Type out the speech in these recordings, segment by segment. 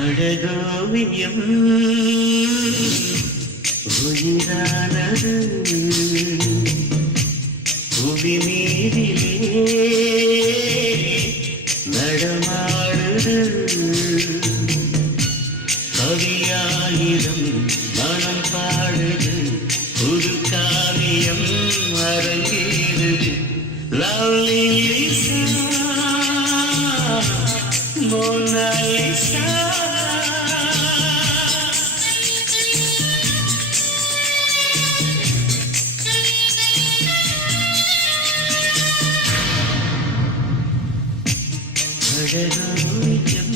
அழகோவியம் உயிரானது புவி மீதிலே நடமாடுது கவியாயிரம் மனம் பாடுது புது காவியம் அரங்கேறுது லவ்லி லிசா மோனாலிசா அழகோவியம்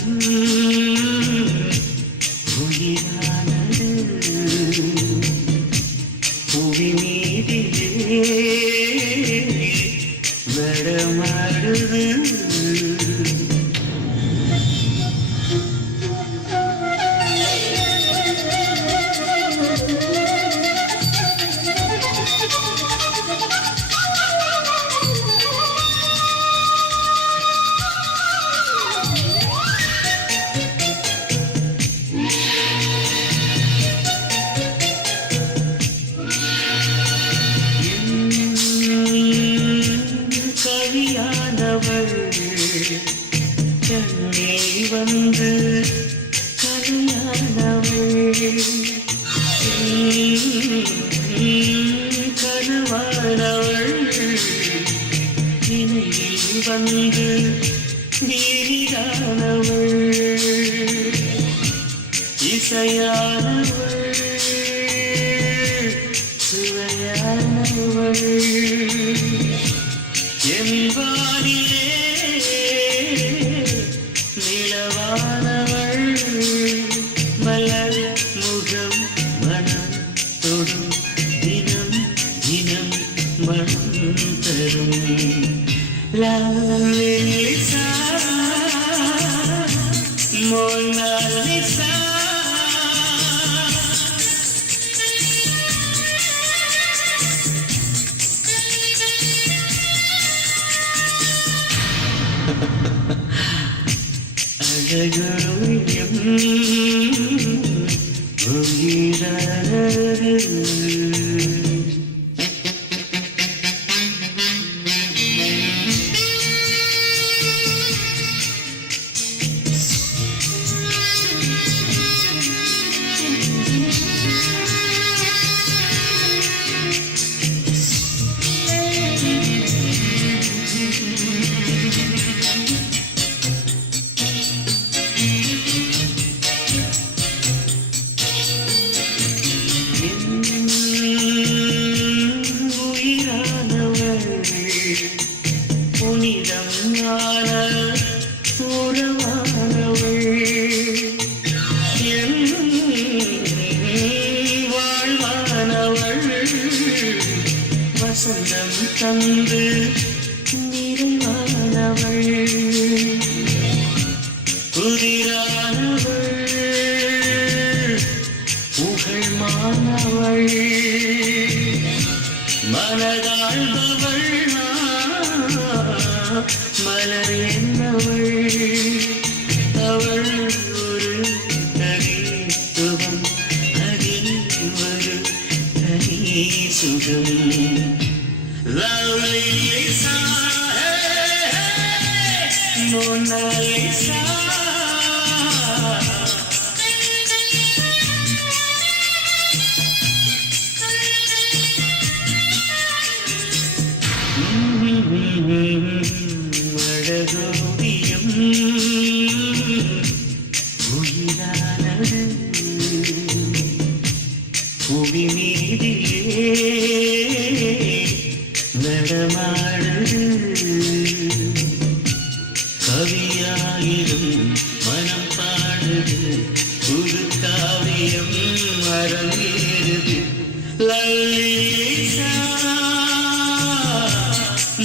உயிரானது புவி மீதிலே நடமாடுது கண்ணே வந்து கல்யாணவள் கனவானவள் நினைவில் வந்து நீரிதானவள் இசையானவள் சுவையானவள் என்பாரிலே நிலவானவள் மலர் முகம் மனம் தொடும் தினம் தினம் மனம் தரும் லாலிசா மோனாலிசா அழகோவியம் உயிரானது புனிதமான உறவானவள் என் வாழ்வானவள் வசந்தம் தந்து நிறைவானவள் புதிரானவள் புகழ்மானவள் மனதாழ்பவள் மலர் என்னவள் அவள் ஒரு தனித்துவம் அதில் ஒரு தனி சுகம் லவ்லி லிசா மோனாலிசா அழகோவியம் உயிரானது புவி மீதிலே நடமாடுது கவியாயிரும் மனம் பாடுது புது காவியம் அரங்கேறுது லலிசா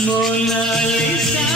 மோனாலிசா